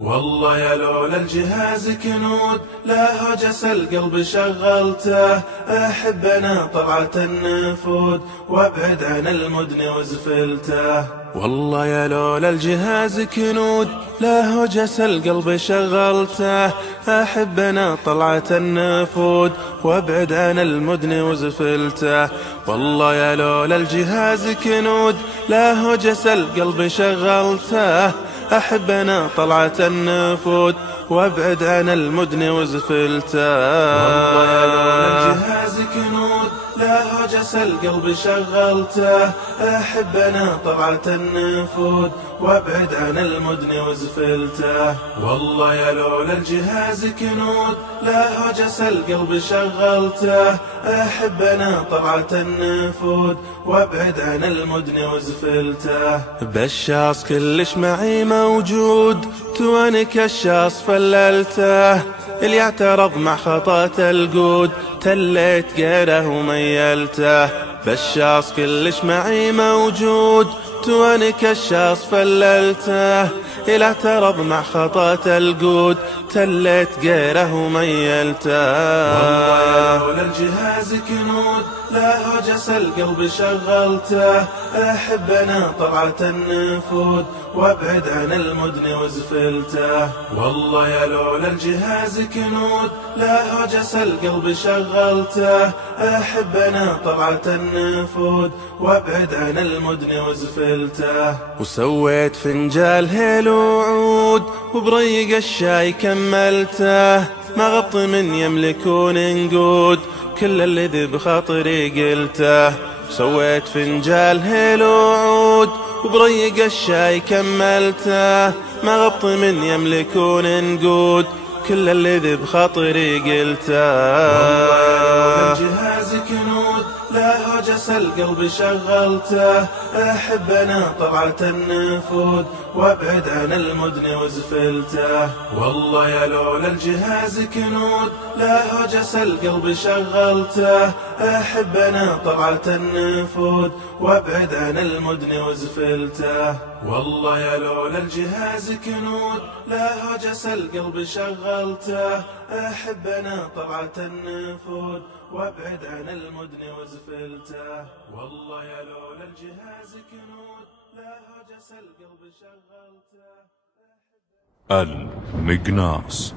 والله يا لولا الجهاز كنود لا هجس القلب شغلته، أحب أنا طلعة النفود وابعد عن المدن وزفلته. والله يا لولا الجهاز كنود لا هجس القلب شغلته، أحب أنا طلعة النفود وابعد عن المدن وزفلته. والله يا لولا الجهاز كنود لا هجس القلب شغلته، أحب أنا طلعة النفود وابعد عن المدن وزفلته. والله يا لولا الجهاز كنود لا هجس القلب شغلته، أحب أنا طلعة النفود وابعد عن المدن وزفلته. والله يا لولا الجهاز كنود لا هجس القلب شغلته، أحب أنا طلعة النفود وابعد عن المدن وزفلته. بشاص كلش معي موجود تواني كشاص فللته، اللي يعترض مع خطات القود تليت غيره وميلته. بشاص كلش معي موجود تواني كشاص فللته، اللي اعترض مع خطات القود تليت غيره وميلته. والله يا لولا الجهاز كنود لا هجس القلب شغلته، أحب أنا طلعة النفود وابعد عن المدن وزفلته. والله يا لولا الجهاز كنود لا هجس القلب شغلته، أحب أنا طلعة النفود وابعد عن المدن وزفلته. وسويت فنجال هيل وعود وبريق الشاي كملته، ما غبط من يملكون نقود كل الذي بخاطري قلته. سويت فنجال هيل وعود وبريق الشاي كملته، ما غبط من يملكون نقود كل الذي بخاطري قلته. والله الجهاز كنود لا هجس القلب شغلته، أحب أنا طلعة النفود وابعد عن المدن وزفلته. والله يا لولا الجهاز كنود لا هجس القلب شغلته، أحب أنا طلعة النفود وابعد عن المدن وزفلته. والله يا لولا الجهاز كنود لا هجس القلب شغلته، أحب أنا طلعة النفود وابعد عن المدن وزفلته. والله يا لولا الجهاز كنود لا هجس القلب شغلته. المقناص.